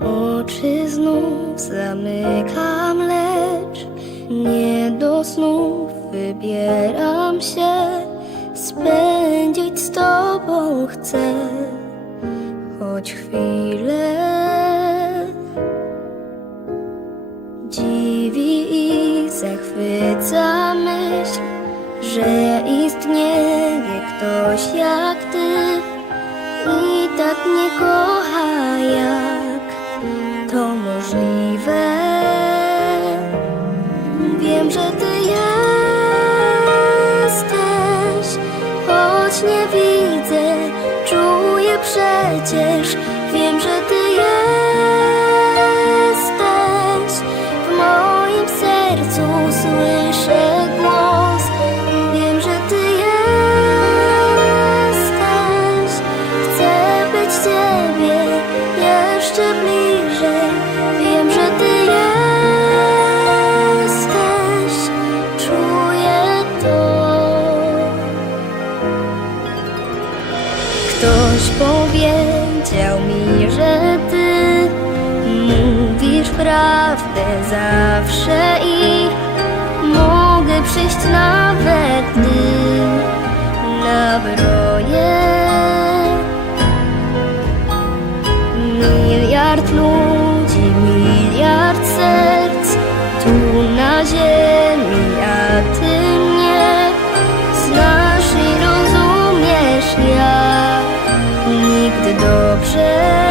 Oczy znów zamykam, lecz nie do snów wybieram się. Spędzić z tobą chcę choć chwilę. Dziwi i zachwyca myśl, że istnieje ktoś jak ty i tak mnie kocha jak to możliwe. prawdę zawsze i mogę przyjść nawet gdy nabroję miliard ludzi, miliard serc tu na ziemi, a ty mnie znasz i rozumiesz ja nigdy dobrze.